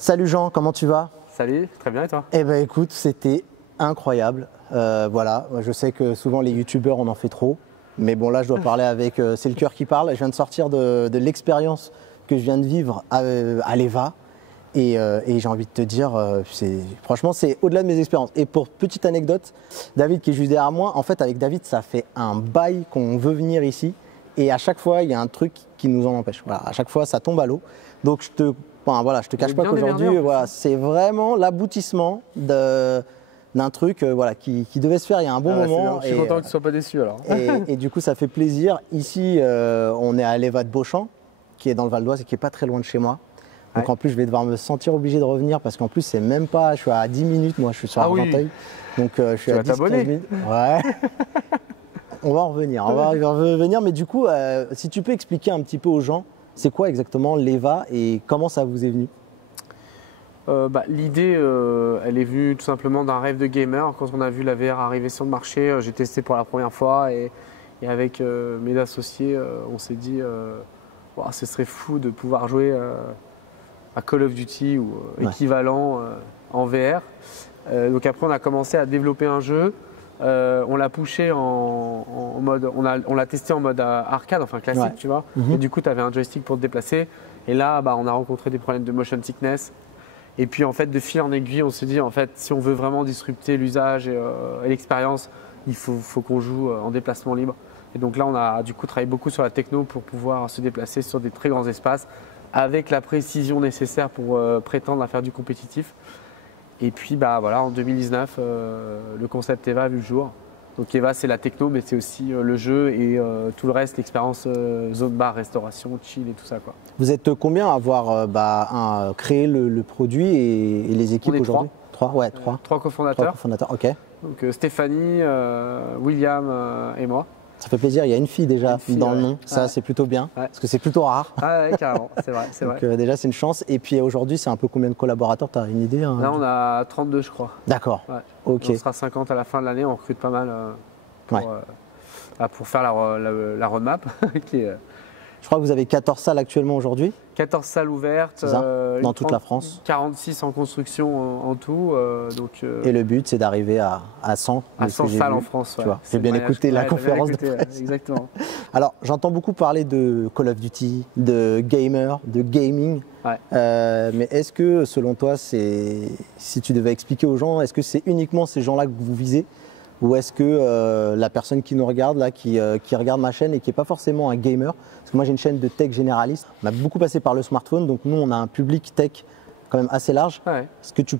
Salut Jean, comment tu vas? Salut, très bien et toi? Eh ben écoute, c'était incroyable. Voilà, je sais que souvent les youtubeurs on en fait trop, mais bon là je dois parler avec, c'est le cœur qui parle. Je viens de sortir de l'expérience que je viens de vivre à l'EVA et j'ai envie de te dire, franchement c'est au-delà de mes expériences. Et pour petite anecdote, David qui est juste derrière moi, en fait avec David ça fait un bail qu'on veut venir ici et à chaque fois il y a un truc qui nous en empêche. Voilà, à chaque fois ça tombe à l'eau. Donc je te cache pas qu'aujourd'hui, voilà, c'est vraiment l'aboutissement d'un truc voilà, qui devait se faire il y a un bon moment. Je suis content que tu ne sois pas déçu alors. Et du coup, ça fait plaisir. Ici, on est à l'EVA de Beauchamp, qui est dans le Val d'Oise et qui n'est pas très loin de chez moi. Donc en plus, je vais devoir me sentir obligé de revenir parce qu'en plus, c'est même pas, je suis à 10 minutes, moi, je suis sur Argenteuil. Donc je suis à 10 minutes. Ouais. On va en revenir, mais du coup, si tu peux expliquer un petit peu aux gens, c'est quoi exactement l'EVA et comment ça vous est venu? L'idée, elle est venue tout simplement d'un rêve de gamer. Quand on a vu la VR arriver sur le marché, j'ai testé pour la première fois et avec mes associés, on s'est dit wow, ce serait fou de pouvoir jouer à Call of Duty ou équivalent en VR. Donc après, on a commencé à développer un jeu. On l'a pushé en mode, on l'a testé en mode arcade, enfin classique, tu vois. Et du coup, tu avais un joystick pour te déplacer. Et là, on a rencontré des problèmes de motion sickness. Et puis en fait, de fil en aiguille, on s'est dit en fait, si on veut vraiment disrupter l'usage et l'expérience, il faut qu'on joue en déplacement libre. Et donc là, on a du coup travaillé beaucoup sur la techno pour pouvoir se déplacer sur des très grands espaces avec la précision nécessaire pour prétendre à faire du compétitif. Et puis voilà, en 2019, le concept EVA a vu le jour. Donc EVA, c'est la techno, mais c'est aussi le jeu et tout le reste, l'expérience zone bar, restauration, chill et tout ça, quoi. Vous êtes combien à avoir créé le produit et les équipes aujourd'hui? Trois, ouais, trois. Trois cofondateurs. Trois cofondateurs, ok. Donc Stéphanie, William et moi. Ça fait plaisir, il y a une fille déjà dans le nom, ça c'est plutôt bien, parce que c'est plutôt rare. Ah ouais, carrément, c'est vrai. Donc déjà c'est une chance. Et puis aujourd'hui c'est un peu combien de collaborateurs, tu as une idée hein? Là on a 32 je crois. D'accord, ok. On sera 50 à la fin de l'année, on recrute pas mal pour faire la roadmap. Je crois que vous avez 14 salles actuellement aujourd'hui. 14 salles ouvertes, dans toute la France. 46 en construction en tout. Et le but, c'est d'arriver à 100. À 100 salles en France. Tu vois, j'ai bien écouté la conférence de presse. Exactement. Alors, j'entends beaucoup parler de Call of Duty, de gamer, de gaming. Mais est-ce que, selon toi, si tu devais expliquer aux gens, est-ce que c'est uniquement ces gens-là que vous visez? Ou est-ce que la personne qui nous regarde, là, qui regarde ma chaîne et qui n'est pas forcément un gamer, parce que moi j'ai une chaîne de tech généraliste, on a beaucoup passé par le smartphone, donc nous on a un public tech quand même assez large. Qu'est-ce que tu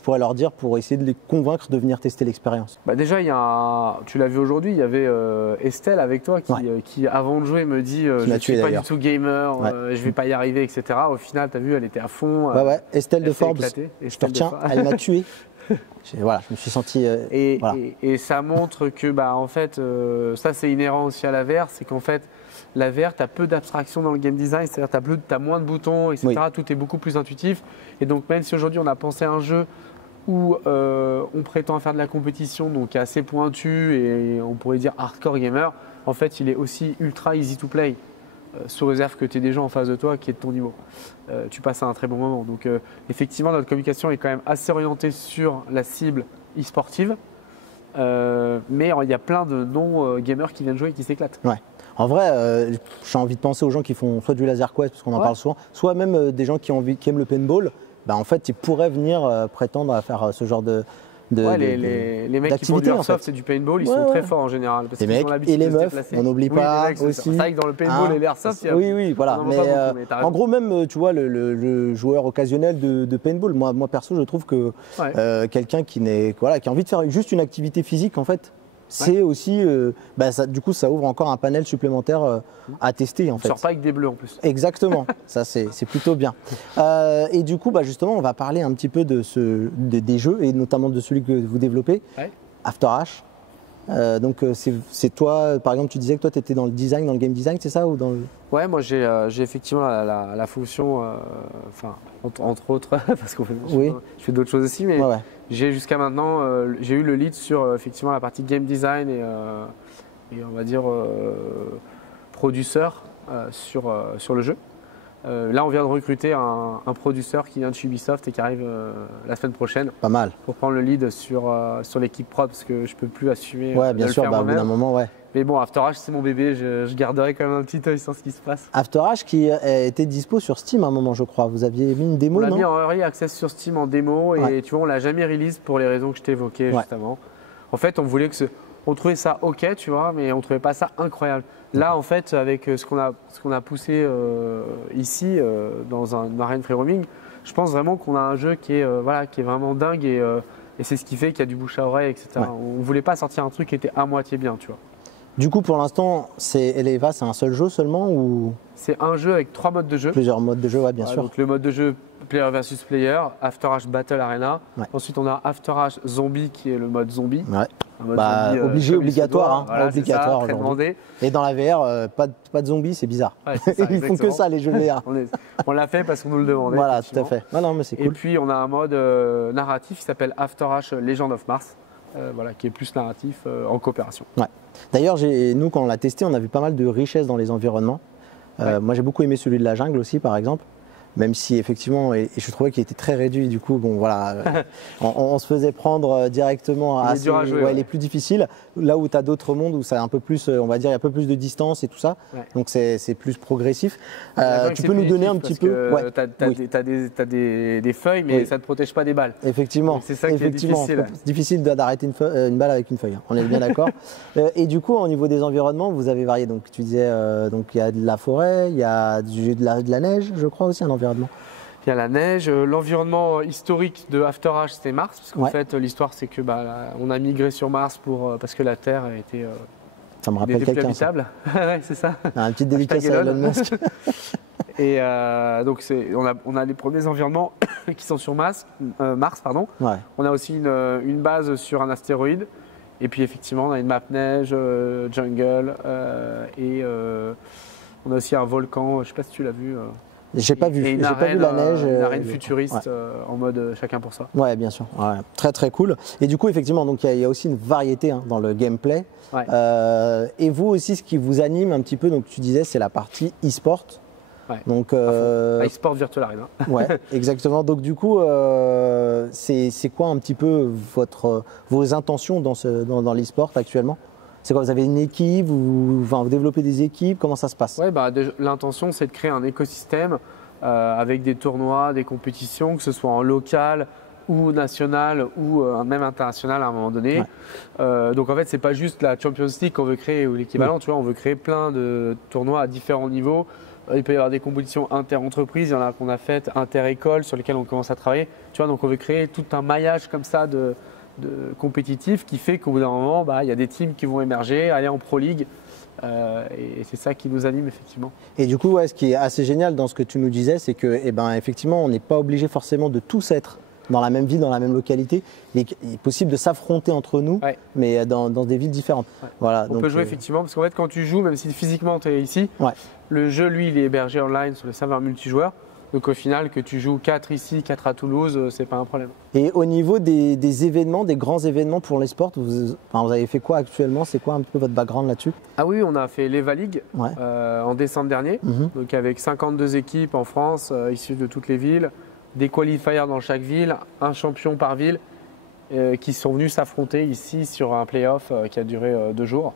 pourrais leur dire pour essayer de les convaincre de venir tester l'expérience? Déjà, tu l'as vu aujourd'hui, il y avait Estelle avec toi qui avant de jouer me dit je ne suis pas du tout gamer, je ne vais pas y arriver, etc. Au final, tu as vu, elle était à fond. Estelle de Forbes, je te retiens, elle m'a tué. Voilà, je me suis senti. Et ça montre que, en fait, ça c'est inhérent aussi à la VR, c'est qu'en fait, la VR, tu as peu d'abstraction dans le game design, c'est-à-dire tu as moins de boutons, etc. Tout est beaucoup plus intuitif. Et donc, même si aujourd'hui on a pensé à un jeu où on prétend faire de la compétition, donc assez pointu et on pourrait dire hardcore gamer, en fait, il est aussi ultra easy to play. Sous réserve que tu aies des gens en face de toi qui est de ton niveau. Tu passes à un très bon moment. Donc effectivement, notre communication est quand même assez orientée sur la cible e-sportive. Mais il y a plein de non-gamers qui viennent jouer et qui s'éclatent. En vrai, j'ai envie de penser aux gens qui font soit du laser quest, parce qu'on en parle souvent, soit même des gens qui aiment le paintball. En fait, ils pourraient venir prétendre à faire ce genre de les mecs qui font du airsoft et du paintball, ils sont très forts en général. Parce les mecs et les meufs, on n'oublie pas aussi. C'est vrai que dans le paintball et l'airsoft, voilà. Mais en gros, même, tu vois, le joueur occasionnel de paintball, moi perso, je trouve que quelqu'un qui a envie de faire juste une activité physique, en fait, c'est aussi, du coup, ça ouvre encore un panel supplémentaire à tester. En fait. Tu sors pas avec des bleus en plus. Exactement, ça c'est plutôt bien. Et du coup, justement, on va parler un petit peu des jeux et notamment de celui que vous développez, After H. Donc c'est toi, par exemple, tu disais que toi tu étais dans le design, dans le game design, c'est ça ou dans le... Ouais, moi j'ai effectivement la fonction, entre autres, parce que je fais d'autres choses aussi, mais j'ai jusqu'à maintenant, j'ai eu le lead sur effectivement la partie game design et on va dire produceur sur le jeu. Là, on vient de recruter un producteur qui vient de chez Ubisoft et qui arrive la semaine prochaine. Pas mal. Pour prendre le lead sur l'équipe prod parce que je peux plus assumer. Ouais, bien sûr, au bout d'un moment, ouais. Mais bon, After Ash, c'est mon bébé, je garderai quand même un petit œil sur ce qui se passe. After Ash qui était dispo sur Steam à un moment, je crois. Vous aviez mis une démo, non? On l'a mis en early access sur Steam en démo et tu vois, on l'a jamais release pour les raisons que je t'ai évoquées juste avant. En fait, on voulait on trouvait ça ok, tu vois, mais on trouvait pas ça incroyable. Là, en fait, avec ce qu'on a poussé ici dans un arène free roaming, je pense vraiment qu'on a un jeu qui est vraiment dingue et c'est ce qui fait qu'il y a du bouche à oreille, etc. Ouais. On voulait pas sortir un truc qui était à moitié bien, tu vois. Du coup, pour l'instant, Eleva, c'est un seul jeu seulement ou c'est un jeu avec 3 modes de jeu. Plusieurs modes de jeu, ouais, bien sûr. Donc le mode de jeu player versus player, After Ash Battle Arena. Ouais. Ensuite, on a After Ash Zombie qui est le mode zombie. Ouais. Un mode zombie, obligé, obligatoire. Voilà, obligatoire ça, très demandé. Et dans la VR, pas de zombies, c'est bizarre. Ouais, c'est ça, ils font que ça, les jeux VR. on l'a fait parce qu'on nous le demandait. Voilà, tout à fait. Non, mais c'est cool. Et puis, on a un mode narratif qui s'appelle After Ash Legend of Mars. Qui est plus narratif en coopération. Ouais. D'ailleurs, nous, quand on l'a testé, on a vu pas mal de richesse dans les environnements. Moi, j'ai beaucoup aimé celui de la jungle aussi, par exemple. Même si, effectivement, et je trouvais qu'il était très réduit. Du coup, bon, voilà, on se faisait prendre directement à dur à jouer, les plus difficiles. Là où tu as d'autres mondes où c'est un peu plus, on va dire, il y a un peu plus de distance et tout ça. Ouais. Donc, c'est plus progressif. Tu peux nous donner un petit peu. Tu as des feuilles, mais ça ne te protège pas des balles. Effectivement. C'est ça qui est difficile. C'est difficile d'arrêter une balle avec une feuille. On est bien d'accord. Et du coup, au niveau des environnements, vous avez varié. Donc, tu disais, il y a de la forêt, il y a de la neige, je crois aussi, un environnement. Il y a la neige, l'environnement historique de After Ash, c'est Mars, parce qu'en fait l'histoire c'est que on a migré sur Mars parce que la Terre était ça me rappelle quelqu'un, habitable. Ouais, c'est ça. Un petit dédicace à Elon Musk. Et donc on a les premiers environnements qui sont sur Mars, pardon. Ouais. On a aussi une base sur un astéroïde. Et puis effectivement, on a une map neige, jungle, et on a aussi un volcan. Je ne sais pas si tu l'as vu. J'ai pas vu. J'ai pas vu la neige. Une arène futuriste en mode chacun pour soi. Ouais, bien sûr. Ouais. Très très cool. Et du coup, effectivement, donc il y a aussi une variété dans le gameplay. Ouais. Et vous aussi, ce qui vous anime un petit peu, donc tu disais, c'est la partie e-sport. Ouais. Donc e-sport Virtual Arena. Ouais, exactement. Donc du coup, c'est quoi un petit peu vos intentions dans l'e-sport actuellement? C'est quoi, vous avez une équipe, vous développez des équipes, comment ça se passe? Ouais, l'intention c'est de créer un écosystème avec des tournois, des compétitions, que ce soit en local ou national ou même international à un moment donné. Ouais. Donc en fait, c'est pas juste la Champions League qu'on veut créer ou l'équivalent, tu vois, on veut créer plein de tournois à différents niveaux. Il peut y avoir des compétitions inter-entreprises, il y en a qu'on a faites inter-écoles sur lesquelles on commence à travailler. Tu vois, donc on veut créer tout un maillage comme ça de compétitif qui fait qu'au bout d'un moment, il y a des teams qui vont émerger, aller en Pro League. Et c'est ça qui nous anime effectivement. Et du coup, ce qui est assez génial dans ce que tu nous disais, c'est que effectivement, on n'est pas obligé forcément de tous être dans la même ville, dans la même localité. Il est possible de s'affronter entre nous, mais dans des villes différentes. Ouais. Voilà, on peut jouer effectivement, parce qu'en fait, quand tu joues, même si physiquement tu es ici, le jeu, lui, il est hébergé online sur le serveur multijoueur. Donc au final, que tu joues 4 ici, 4 à Toulouse, c'est pas un problème. Et au niveau des événements, des grands événements pour les sports, vous avez fait quoi actuellement? C'est quoi un peu votre background là-dessus? Ah oui, on a fait l'Eva League en décembre dernier, donc avec 52 équipes en France, issues de toutes les villes, des qualifiers dans chaque ville, un champion par ville, qui sont venus s'affronter ici sur un playoff qui a duré 2 jours.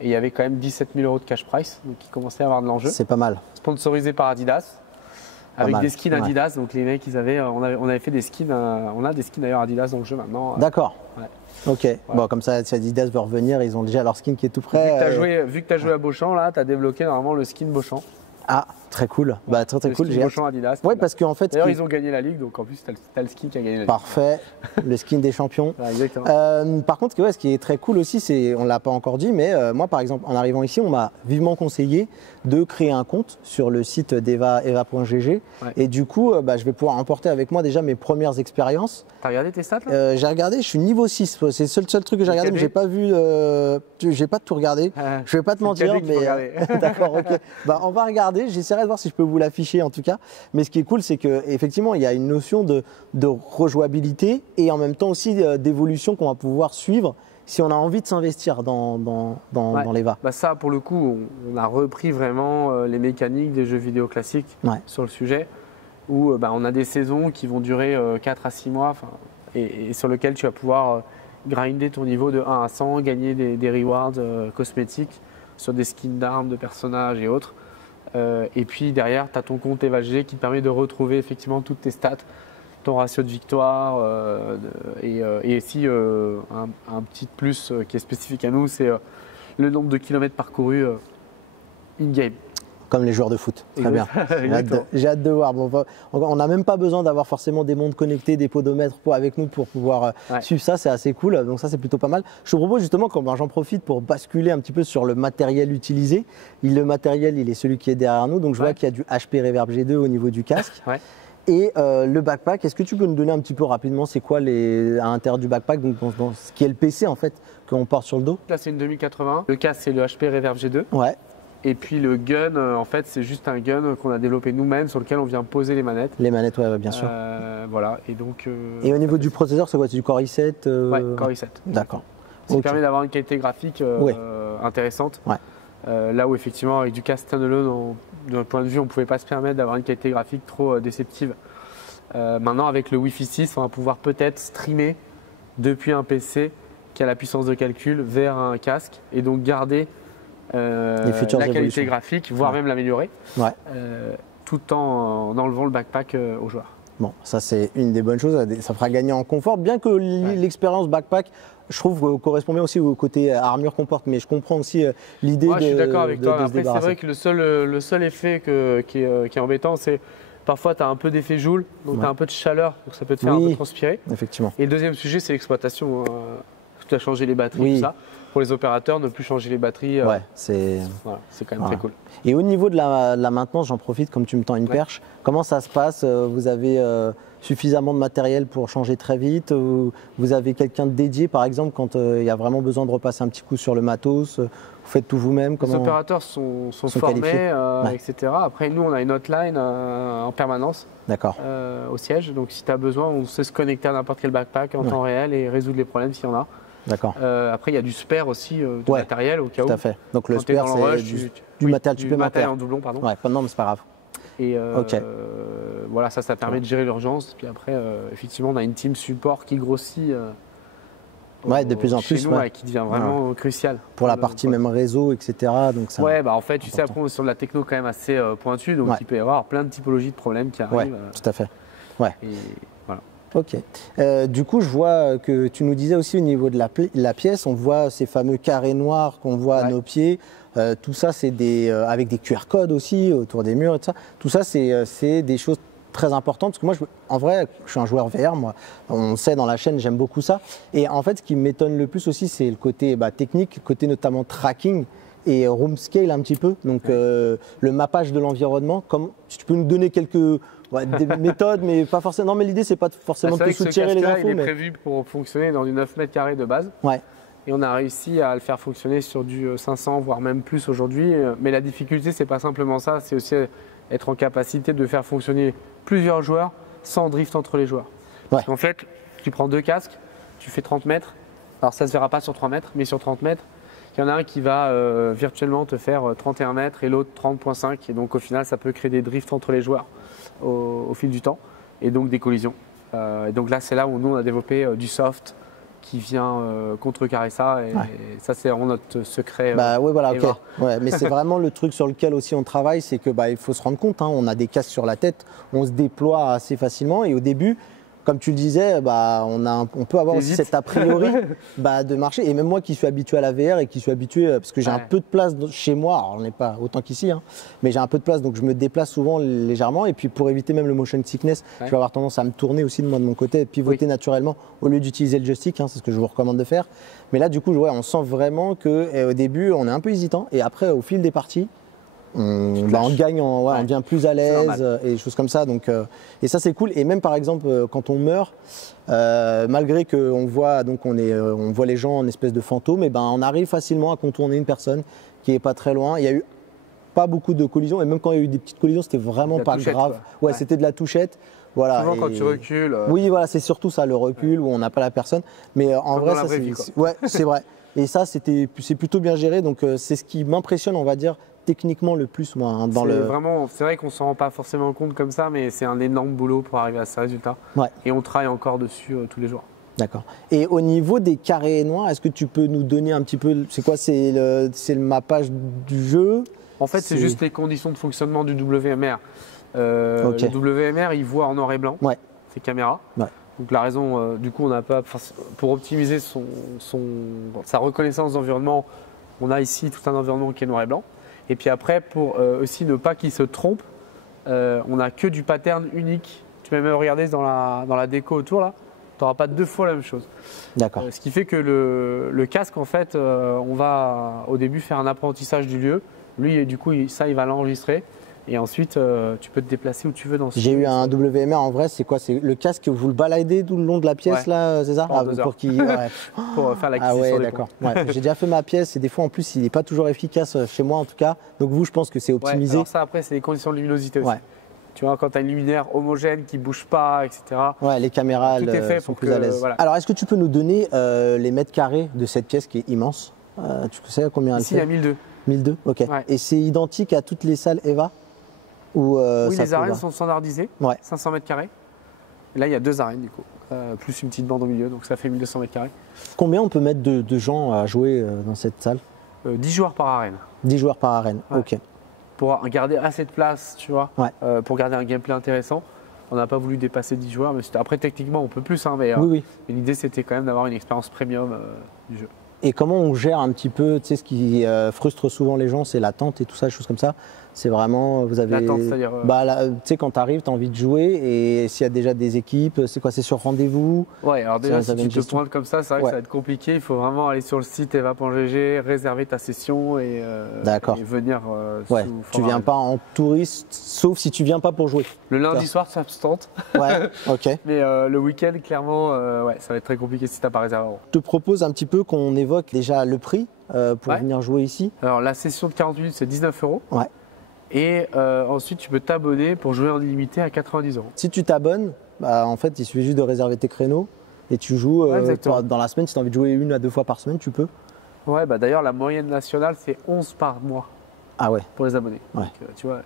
Et il y avait quand même 17 000 € de cash price, donc qui commençait à avoir de l'enjeu. C'est pas mal. Sponsorisé par Adidas. Avec des skins Adidas, donc les mecs, on avait fait des skins, on a des skins d'ailleurs Adidas dans le jeu maintenant. D'accord. Ok, bon, comme ça, si Adidas veut revenir, ils ont déjà leur skin qui est tout prêt. Vu que tu as joué à Beauchamp, là, tu as débloqué normalement le skin Beauchamp. Ah, très cool. Très cool. J'ai Beauchamp Adidas. Ouais, parce qu'en fait. D'ailleurs, ils ont gagné la ligue, donc en plus, tu as le skin qui a gagné la ligue. Parfait, le skin des champions. Exactement. Par contre, ce qui est très cool aussi, c'est, on ne l'a pas encore dit, mais moi, par exemple, en arrivant ici, on m'a vivement conseillé de créer un compte sur le site d'eva.gg. Et du coup, je vais pouvoir emporter avec moi déjà mes premières expériences. T'as regardé tes stats là? J'ai regardé, je suis niveau 6. C'est le seul truc que j'ai regardé, mais j'ai pas vu. J'ai pas tout regardé. Je vais pas te mentir, mais. D'accord, ok. On va regarder. J'essaierai de voir si je peux vous l'afficher en tout cas. Mais ce qui est cool, c'est qu'effectivement, il y a une notion de rejouabilité et en même temps aussi d'évolution qu'on va pouvoir suivre si on a envie de s'investir dans l'EVA. Bah ça, pour le coup, on a repris vraiment les mécaniques des jeux vidéo classiques sur le sujet, où on a des saisons qui vont durer 4 à 6 mois et sur lesquelles tu vas pouvoir grinder ton niveau de 1 à 100, gagner des rewards cosmétiques sur des skins d'armes, de personnages et autres. Et puis derrière, tu as ton compte EVAG qui te permet de retrouver effectivement toutes tes stats, ton ratio de victoire et aussi un petit plus qui est spécifique à nous, c'est le nombre de kilomètres parcourus in-game. Comme les joueurs de foot. Très bien. J'ai hâte de voir. Bon, on n'a même pas besoin d'avoir forcément des montres connectées, des podomètres avec nous pour pouvoir suivre ça. C'est assez cool. Donc ça, c'est plutôt pas mal. Je te propose justement, j'en profite pour basculer un petit peu sur le matériel utilisé. Le matériel, il est celui qui est derrière nous. Donc je vois qu'il y a du HP Reverb G2 au niveau du casque. Et le backpack, est-ce que tu peux nous donner un petit peu rapidement, c'est quoi à l'intérieur du backpack, donc dans ce qui est le PC en fait, qu'on porte sur le dos? Là, c'est une 2080. Le casque, c'est le HP Reverb G2. Ouais. Et puis le gun, en fait, c'est juste un gun qu'on a développé nous-mêmes sur lequel on vient poser les manettes. Les manettes, ouais, bien sûr. Voilà. Et donc. Et au niveau du processeur, c'est quoi? C'est du Core i7 Ouais, Core i7. D'accord. Ça permet d'avoir une qualité graphique intéressante. Ouais. Là où effectivement, avec du casque standalone, d'un point de vue, on ne pouvait pas se permettre d'avoir une qualité graphique trop déceptive. Maintenant, avec le Wi-Fi 6, on va pouvoir peut-être streamer depuis un PC qui a la puissance de calcul vers un casque et donc garder la qualité graphique, voire même l'améliorer, tout en enlevant le backpack aux joueurs. Bon, ça c'est une des bonnes choses, ça fera gagner en confort, bien que l'expérience backpack, je trouve, correspond bien aussi au côté armure qu'on porte, mais je comprends aussi l'idée de. Je suis d'accord avec toi. Après, c'est vrai que le seul effet qui est embêtant, c'est parfois tu as un peu d'effet Joule, donc tu as un peu de chaleur, donc ça peut te faire un peu transpirer. Effectivement. Et le deuxième sujet, c'est l'exploitation. Tu as changé les batteries, tout ça. Pour les opérateurs, ne plus changer les batteries, c'est quand même très cool. Et au niveau de la maintenance, j'en profite, comme tu me tends une perche, comment ça se passe? Vous avez suffisamment de matériel pour changer très vite? Vous avez quelqu'un de dédié, par exemple, quand il y a vraiment besoin de repasser un petit coup sur le matos? Vous faites tout vous-même? Les opérateurs sont formés, etc. Après, nous, on a une hotline en permanence au siège. Donc, si tu as besoin, on sait se connecter à n'importe quel backpack en temps réel et résoudre les problèmes s'il y en a. D'accord. Après, il y a du spare aussi, du matériel au cas où. Tout à fait. Donc le spare, c'est du matériel supplémentaire. Matériel en doublon, pardon. Ouais, non, mais c'est pas grave. Et voilà, ça permet de gérer l'urgence. Puis après, effectivement, on a une team support qui grossit de plus en plus. Chez nous, et qui devient vraiment crucial. Pour la partie même réseau, etc. Donc ça, en fait, tu sais, après, on est sur de la techno quand même assez pointue. Donc il peut y avoir plein de typologies de problèmes qui arrivent. Tout à fait. Ouais. Et voilà. Ok. Du coup, je vois que tu nous disais aussi au niveau de la pièce, on voit ces fameux carrés noirs qu'on voit à nos pieds. Tout ça, c'est avec des QR codes aussi autour des murs et tout ça. Tout ça, c'est des choses très importantes. Parce que moi, en vrai, je suis un joueur VR, moi. On sait dans la chaîne, j'aime beaucoup ça. Et en fait, ce qui m'étonne le plus aussi, c'est le côté technique, le côté notamment tracking et room scale un petit peu. Donc, le mappage de l'environnement. Si tu peux nous donner quelques des méthodes, mais pas forcément. Non, mais l'idée, c'est pas forcément de soutirer les infos. Il est prévu pour fonctionner dans du 9 mètres carrés de base. Et on a réussi à le faire fonctionner sur du 500, voire même plus aujourd'hui. Mais la difficulté, c'est pas simplement ça, c'est aussi être en capacité de faire fonctionner plusieurs joueurs sans drift entre les joueurs. Parce qu'en fait, tu prends 2 casques, tu fais 30 mètres. Alors ça ne se verra pas sur 3 mètres, mais sur 30 mètres, il y en a un qui va virtuellement te faire 31 mètres et l'autre 30,5. Et donc au final, ça peut créer des drifts entre les joueurs au fil du temps et donc des collisions. Et donc là, c'est là où nous, on a développé du soft qui vient contrecarrer ça. Et ça, c'est vraiment notre secret. Voilà, ok. Mais c'est vraiment le truc sur lequel aussi on travaille, c'est que il faut se rendre compte, on a des casques sur la tête, on se déploie assez facilement et au début, comme tu le disais, on peut avoir aussi cet a priori de marcher. Et même moi qui suis habitué à la VR et qui suis habitué, parce que j'ai un peu de place chez moi, alors on n'est pas autant qu'ici, mais j'ai un peu de place, donc je me déplace souvent légèrement. Et puis pour éviter même le motion sickness, je vais avoir tendance à me tourner aussi de mon côté et pivoter naturellement au lieu d'utiliser le joystick, c'est ce que je vous recommande de faire. Mais là, du coup, on sent vraiment qu'au début, on est un peu hésitant. Et après, au fil des parties, on gagne, on devient plus à l'aise et des choses comme ça. Donc, et ça, c'est cool. Et même par exemple, quand on meurt, malgré qu'on voit, on voit les gens en espèce de fantômes, et on arrive facilement à contourner une personne qui est pas très loin. Il y a eu pas beaucoup de collisions et même quand il y a eu des petites collisions, c'était vraiment pas grave. C'était de la touchette. Voilà. Souvent, quand tu recules. Oui, voilà, c'est surtout ça, le recul où on n'a pas la personne. Mais en Comme vrai, dans la ça, vraie vie, quoi. ouais, c'est vrai. Et ça, c'est plutôt bien géré. Donc, c'est ce qui m'impressionne, on va dire, techniquement le plus, moi, hein, dans le. C'est vrai qu'on ne s'en rend pas forcément compte comme ça, mais c'est un énorme boulot pour arriver à ce résultat. Ouais. Et on travaille encore dessus tous les jours. D'accord. Et au niveau des carrés noirs, est-ce que tu peux nous donner un petit peu, c'est quoi, c'est le mappage du jeu? En fait, c'est juste les conditions de fonctionnement du WMR. Ok. Le WMR, il voit en noir et blanc Ouais. ses caméras. Ouais. Donc la raison, du coup, on n'a pas, pour optimiser sa reconnaissance d'environnement, on a ici tout un environnement qui est noir et blanc. Et puis après, pour aussi ne pas qu'il se trompe, on n'a que du pattern unique. Tu peux même regarder dans la déco autour là, tu n'auras pas deux fois la même chose. D'accord. Ce qui fait que le casque, en fait, on va au début faire un apprentissage du lieu. Lui, du coup, il va l'enregistrer. Et ensuite, tu peux te déplacer où tu veux dans ce J'ai eu un WMR en vrai, c'est quoi? C'est le casque, vous le baladez tout le long de la pièce là, c'est ça? Pendant 2 heures. Pour qu'il. Ouais. Pour faire l'acquisition Ah ouais, des d'accord. points. Ouais. J'ai déjà fait ma pièce et des fois en plus, il n'est pas toujours efficace chez moi en tout cas. Donc vous, je pense que c'est Ouais, optimisé. alors ça, après, c'est les conditions de luminosité aussi. Ouais. Tu vois, quand tu as une luminaire homogène qui ne bouge pas, etc. Ouais, les caméras Tout est fait sont pour plus que, à l'aise. voilà. Alors, est-ce que tu peux nous donner les mètres carrés de cette pièce qui est immense? Tu sais combien elle Ici, il y fait? a 1002. 1002, ok. Ouais. Et c'est identique à toutes les salles EVA? Ou, Oui, ça les peut arènes va sont standardisées, Ouais. 500 mètres carrés. Et là, il y a 2 arènes, du coup, plus une petite bande au milieu, donc ça fait 1200 mètres carrés. Combien on peut mettre de gens à jouer dans cette salle? 10 joueurs par arène. 10 joueurs par arène, Ouais. ok. Pour garder assez de place, tu vois, Ouais. pour garder un gameplay intéressant. On n'a pas voulu dépasser 10 joueurs, mais après, techniquement, on peut plus, hein, mais Oui, oui. l'idée, c'était quand même d'avoir une expérience premium du jeu. Et comment on gère un petit peu, tu sais, ce qui frustre souvent les gens, c'est l'attente et tout ça, des choses comme ça. C'est vraiment, vous avez. L'attente, c'est-à-dire Tu sais, quand tu arrives, tu as envie de jouer et s'il y a déjà des équipes, c'est quoi? C'est sur rendez-vous? Ouais, alors déjà, Ça si donne tu te gestion. pointes comme ça, c'est vrai que Ouais. ça va être compliqué. Il faut vraiment aller sur le site eva.gg, réserver ta session et venir Ouais, sous tu format viens réservé. pas en touriste, sauf si tu viens pas pour jouer. Le lundi soir, ça se tente. Ouais, ok. Mais le week-end, clairement, ouais, ça va être très compliqué si tu n'as pas réservé avant. Je te propose un petit peu qu'on évoque déjà le prix pour Ouais. venir jouer ici. Alors, la session de 40 minutes, c'est 19 €. Ouais. Et ensuite, tu peux t'abonner pour jouer en illimité à 90 €. Si tu t'abonnes, bah, en fait, il suffit juste de réserver tes créneaux et tu joues Ouais, exactement. dans la semaine. Si tu as envie de jouer 1 à 2 fois par semaine, tu peux. Ouais, bah d'ailleurs, la moyenne nationale, c'est 11 par mois Ah ouais, pour les abonnés. Ouais. Donc, tu vois,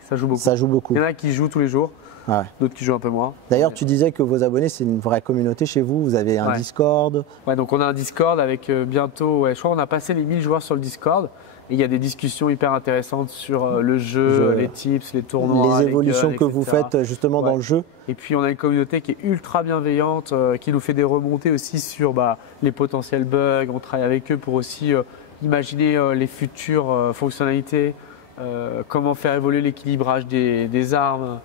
ça joue beaucoup. ça joue beaucoup. Il y en a qui jouent tous les jours, Ouais. d'autres qui jouent un peu moins. D'ailleurs, tu disais que vos abonnés, c'est une vraie communauté chez vous. Vous avez un Ouais. Discord. Ouais, donc on a un Discord avec bientôt, ouais, je crois qu'on a passé les 1000 joueurs sur le Discord. Et il y a des discussions hyper intéressantes sur le jeu, les tips, les tournois, les évolutions guns, que vous etc. faites justement Ouais. dans le jeu. Et puis on a une communauté qui est ultra bienveillante, qui nous fait des remontées aussi sur les potentiels bugs. On travaille avec eux pour aussi imaginer les futures fonctionnalités, comment faire évoluer l'équilibrage des armes.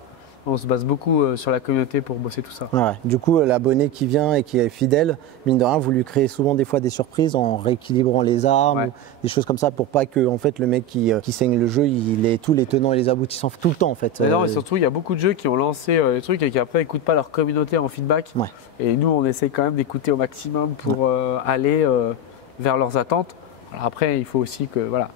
On se base beaucoup sur la communauté pour bosser tout ça. Ouais. Du coup, l'abonné qui vient et qui est fidèle, mine de rien, vous lui créez souvent des fois des surprises en rééquilibrant les armes, Ouais. ou des choses comme ça, pour pas que en fait, le mec qui saigne le jeu, il ait tous les tenants et les aboutissants tout le temps en fait. Mais non, et surtout, il y a beaucoup de jeux qui ont lancé les trucs et qui après n'écoutent pas leur communauté en feedback. Ouais. Et nous, on essaie quand même d'écouter au maximum pour aller vers leurs attentes. Alors après, il faut aussi que, voilà,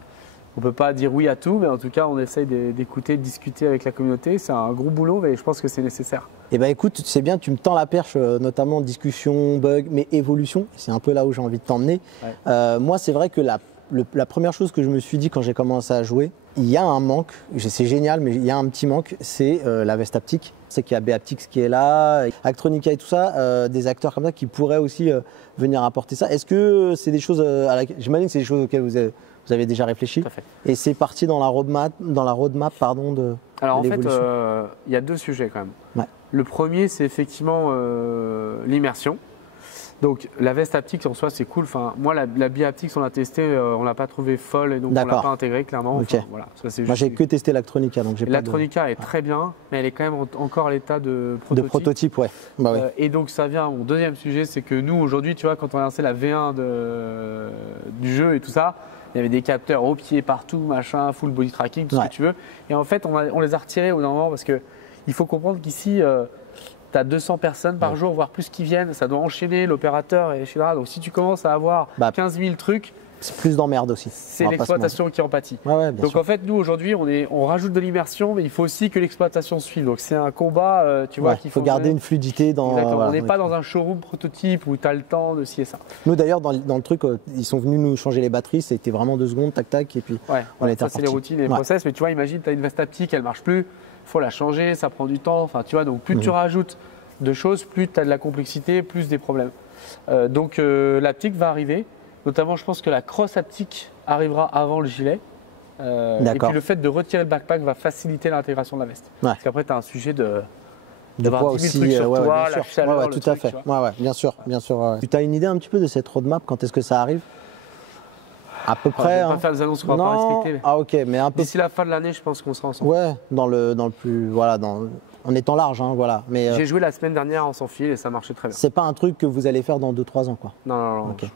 on ne peut pas dire oui à tout, mais en tout cas, on essaye d'écouter, de discuter avec la communauté. C'est un gros boulot, mais je pense que c'est nécessaire. Eh ben écoute, c'est bien, tu me tends la perche, notamment discussion, bug, mais évolution. C'est un peu là où j'ai envie de t'emmener. Ouais. Moi, c'est vrai que la première chose que je me suis dit quand j'ai commencé à jouer, il y a un manque, c'est génial, mais il y a un petit manque, c'est la veste haptique. C'est qu'il y a Beaptix qui est là, Actronica et tout ça, des acteurs comme ça qui pourraient aussi venir apporter ça. Est-ce que c'est des choses, j'imagine que c'est des choses auxquelles vous avez déjà réfléchi, Tout à fait. et c'est parti dans la roadmap, pardon, de Alors en fait, l'évolution. il y a deux sujets quand même. Ouais. Le premier, c'est effectivement l'immersion. Donc la veste haptique en soi, c'est cool. Enfin, moi, la Beaptix, on l'a testé, on l'a pas trouvé folle et donc on l'a D'accord. pas intégré clairement. Ok. Enfin, voilà, ça, c'est Moi, juste j'ai que testé l'Actronica, donc j'ai pas L'Actronica est très bien, mais elle est quand même encore à l'état de de prototype. prototype, ouais. Bah oui. Et donc ça vient, mon deuxième sujet, c'est que nous aujourd'hui, tu vois, quand on a lancé la V1 du jeu et tout ça, il y avait des capteurs au pied partout, machin, full body tracking, tout ce Ouais. que tu veux. Et en fait, on les a retirés au bout d'un moment parce que il faut comprendre qu'ici, tu as 200 personnes par jour, voire plus qui viennent. Ça doit enchaîner l'opérateur, et etc. Donc si tu commences à avoir Bah, 15 000 trucs, C'est plus d'emmerde aussi. C'est l'exploitation qui en pâtit. Ouais, donc sûr. en fait, nous aujourd'hui, on rajoute de l'immersion, mais il faut aussi que l'exploitation suive. Donc c'est un combat, tu vois, qu'il faut garder une fluidité dans. On n'est pas dans un showroom prototype où tu as le temps de ci et ça. Nous d'ailleurs, dans le truc, ils sont venus nous changer les batteries, c'était vraiment 2 secondes, tac tac, et puis on était ça c'est les routines et les process. Mais tu vois, imagine, tu as une veste haptique, elle marche plus, il faut la changer, ça prend du temps. Enfin, tu vois, donc plus tu rajoutes de choses, plus tu as de la complexité, plus des problèmes. Donc l'haptique va arriver. Notamment, je pense que la crosse haptique arrivera avant le gilet. Et puis le fait de retirer le backpack va faciliter l'intégration de la veste. Parce qu'après, tu as un sujet de poids aussi, sur toi, la chaleur, tout à fait. Bien sûr. Tu as une idée un petit peu de cette roadmap, quand est-ce que ça arrive? À peu près. On va pas faire des annonces qu'on va pas respecter. Mais... Ah ok, mais un peu. D'ici la fin de l'année, je pense qu'on sera ensemble. Ouais, dans le plus, voilà, en étant large, hein, voilà. Mais j'ai joué la semaine dernière en sans fil et ça marchait très bien. C'est pas un truc que vous allez faire dans 2-3 ans, quoi. Non. Okay.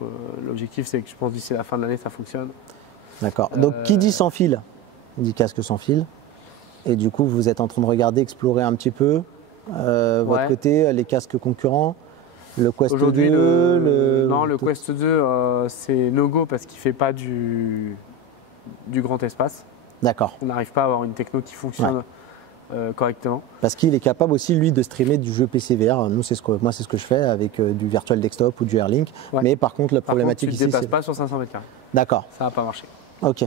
L'objectif, c'est que je pense d'ici la fin de l'année, ça fonctionne. D'accord. Donc qui dit sans fil, dit casque sans fil. Et du coup, vous êtes en train de regarder, explorer un petit peu votre côté, les casques concurrents. Le Quest 2, le Quest 2, c'est no go parce qu'il ne fait pas du grand espace. D'accord. On n'arrive pas à avoir une techno qui fonctionne correctement. Parce qu'il est capable aussi, lui, de streamer du jeu PC VR. Nous, moi, c'est ce que je fais avec du Virtual Desktop ou du Airlink. Mais par contre, la problématique ici, tu ne te déplaces pas sur 500 mètres carrés. D'accord. Ça n'a pas marché. Ok.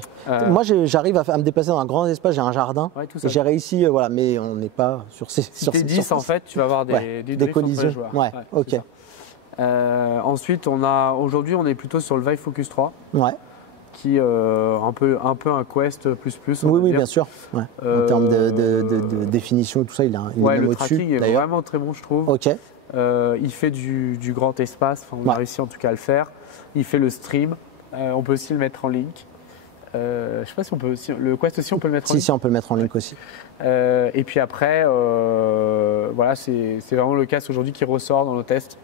Moi, j'arrive à me déplacer dans un grand espace, j'ai un jardin. Et j'ai réussi, voilà, mais on n'est pas sur ces. Si tu es 10, en fait, tu vas avoir des collisions. Ok. Ensuite, aujourd'hui, on est plutôt sur le Vive Focus 3. Qui un peu un Quest plus. Oui, bien sûr. En termes de définition et tout ça, il est même au-dessus. Le tracking est vraiment très bon, je trouve. Ok. Il fait du grand espace, on a réussi en tout cas à le faire. Il fait le stream. On peut aussi le mettre en link. Je ne sais pas si on peut aussi. Le Quest aussi, on peut le mettre en link. Si, on peut le mettre en link aussi. Et puis après, voilà, c'est vraiment le casque aujourd'hui qui ressort dans nos tests.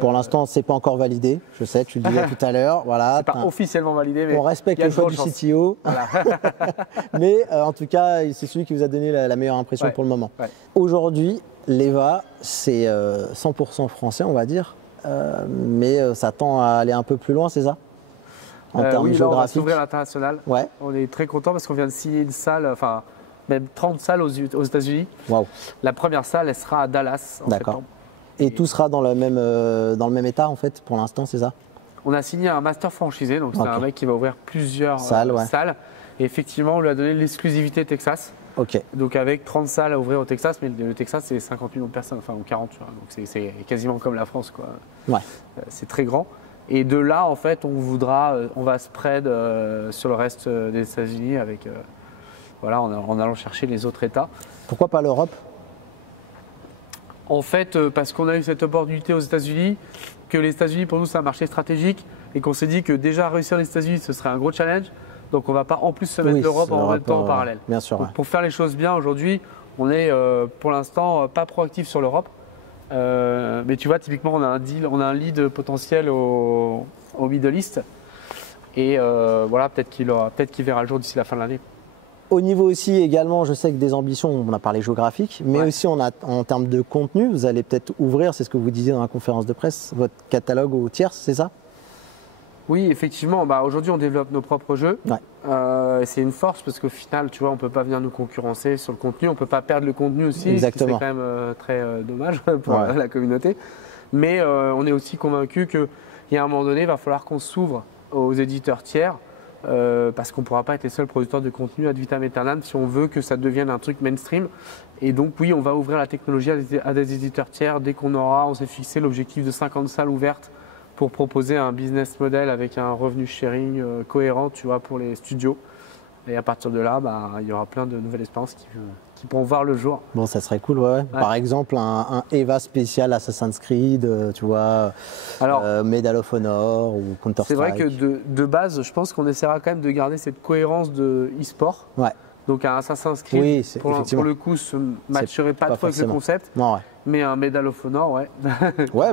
Pour l'instant, c'est pas encore validé. Je sais, tu le disais tout à l'heure. Voilà, c'est pas officiellement validé, mais on respecte le choix du CTO. Voilà. Mais en tout cas, c'est celui qui vous a donné la meilleure impression pour le moment. Aujourd'hui, l'EVA, c'est 100% français, on va dire, mais ça tend à aller un peu plus loin, c'est ça? En termes géographiques. On va s'ouvrir à l'international. On est très content parce qu'on vient de signer une salle, enfin même 30 salles aux États-Unis. Wow. La première salle, elle sera à Dallas en septembre. Et tout sera dans le même état en fait pour l'instant, c'est ça? On a signé un master franchisé, donc c'est un mec qui va ouvrir plusieurs salles. Et effectivement, on lui a donné l'exclusivité Texas. Donc avec 30 salles à ouvrir au Texas, mais le Texas c'est 50 millions de personnes, enfin ou 40, tu vois, donc c'est quasiment comme la France, quoi. C'est très grand. Et de là, en fait, on va spread sur le reste des États-Unis avec, en allant chercher les autres États. Pourquoi pas l'Europe? En fait, parce qu'on a eu cette opportunité aux États-Unis, que les États-Unis pour nous c'est un marché stratégique et qu'on s'est dit que déjà réussir les États-Unis ce serait un gros challenge. Donc on ne va pas en plus se mettre l'Europe en même temps en parallèle. Bien sûr. Donc, pour faire les choses bien aujourd'hui, on est pour l'instant pas proactif sur l'Europe. Mais tu vois, typiquement on a un deal, on a un lead potentiel au Middle East. Et voilà, peut-être qu'il verra le jour d'ici la fin de l'année. Au niveau aussi également, je sais que des ambitions, on a parlé géographique, mais aussi en termes de contenu, vous allez peut-être ouvrir, c'est ce que vous disiez dans la conférence de presse, votre catalogue aux tierces, c'est ça? Oui, effectivement. Aujourd'hui, on développe nos propres jeux. C'est une force parce qu'au final, tu vois, on ne peut pas venir nous concurrencer sur le contenu, on ne peut pas perdre le contenu aussi. Exactement. C'est quand même très dommage pour la communauté. Mais on est aussi convaincu qu'il y a un moment donné, il va falloir qu'on s'ouvre aux éditeurs tiers. Parce qu'on ne pourra pas être les seuls producteurs de contenu ad vitam aeternam si on veut que ça devienne un truc mainstream. Et donc oui, on va ouvrir la technologie à des éditeurs tiers dès on s'est fixé l'objectif de 50 salles ouvertes pour proposer un business model avec un revenu sharing cohérent, tu vois, pour les studios. Et à partir de là, il y aura plein de nouvelles expériences qui pourront voir le jour. Bon, ça serait cool, Par exemple, un EVA spécial Assassin's Creed, tu vois, Medal of Honor ou Counter-Strike. C'est vrai que de base, je pense qu'on essaiera quand même de garder cette cohérence de e-sport. Donc un Assassin's Creed, pour le coup, ne matcherait pas trop avec le concept. Mais un Medal of Honor,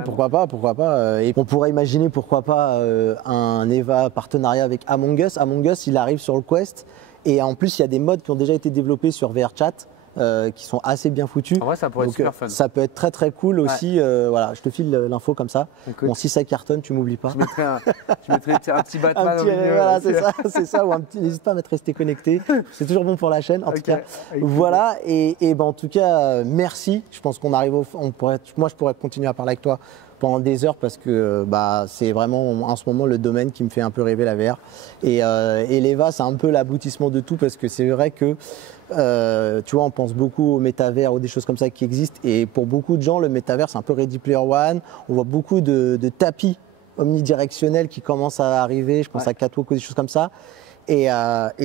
pourquoi pas. Et on pourrait imaginer, pourquoi pas, un EVA partenariat avec Among Us. Among Us, il arrive sur le Quest. Et en plus, il y a des modes qui ont déjà été développés sur VRChat. qui sont assez bien foutus. En vrai, ça pourrait être super fun. Ça peut être très très cool aussi. Voilà, je te file l'info comme ça. Écoute, bon, si ça cartonne, tu m'oublies pas. Je mettrai un petit Batman au milieu. Voilà, c'est ça. Ou n'hésite pas à mettre resté connecté. C'est toujours bon pour la chaîne. En tout cas, voilà. Et ben, en tout cas, merci. Je pense qu'on arrive moi, je pourrais continuer à parler avec toi pendant des heures parce que c'est vraiment en ce moment le domaine qui me fait un peu rêver la VR. Et l'EVA, c'est un peu l'aboutissement de tout parce que c'est vrai que tu vois, on pense beaucoup au métavers ou des choses comme ça qui existent. Et pour beaucoup de gens, le métavers, c'est un peu Ready Player One. On voit beaucoup de tapis omnidirectionnels qui commencent à arriver. Je pense à Catwalk ou des choses comme ça. Et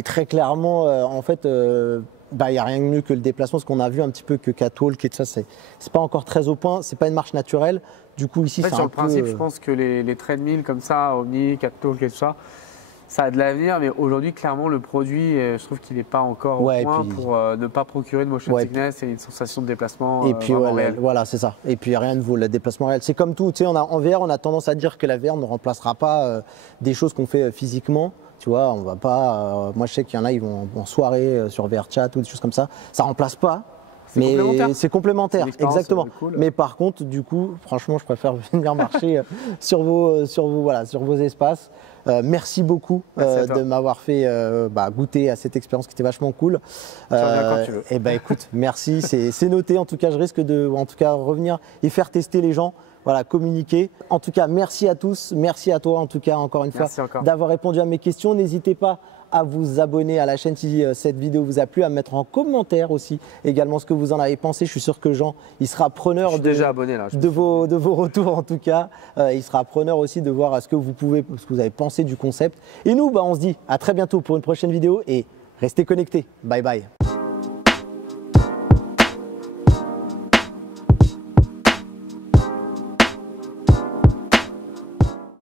très clairement, en fait, il n'y a rien de mieux que le déplacement. Ce qu'on a vu un petit peu que Catwalk et tout ça, c'est pas encore très au point. C'est pas une marche naturelle. Du coup, ici, en fait, sur le principe, je pense que les treadmills comme ça, Omni, Catwalk et tout ça, ça a de l'avenir, mais aujourd'hui, clairement, le produit, je trouve qu'il n'est pas encore au point pour ne pas procurer de motion sickness et une sensation de déplacement réel. Voilà, c'est ça. Et puis, rien ne vaut le déplacement réel. C'est comme tout, tu sais, en VR, on a tendance à dire que la VR ne remplacera pas des choses qu'on fait physiquement. Tu vois, on va pas. Moi, je sais qu'il y en a, ils vont en soirée sur VR chat ou des choses comme ça. Ça remplace pas. Mais c'est complémentaire, exactement. Cool. Mais par contre, du coup, franchement, je préfère venir marcher sur vos espaces. Merci beaucoup de m'avoir fait goûter à cette expérience qui était vachement cool. Tu reviens quand tu veux. Et écoute, merci, c'est noté. En tout cas, je risque de revenir et faire tester les gens. Voilà, communiquer. En tout cas, merci à tous. Merci à toi, en tout cas, encore une fois, d'avoir répondu à mes questions. N'hésitez pas à vous abonner à la chaîne si cette vidéo vous a plu, à mettre en commentaire aussi également ce que vous en avez pensé. Je suis sûr que Jean, il sera preneur de vos retours en tout cas. Il sera preneur aussi de voir ce que vous avez pensé du concept. Et nous, on se dit à très bientôt pour une prochaine vidéo et restez connectés. Bye bye.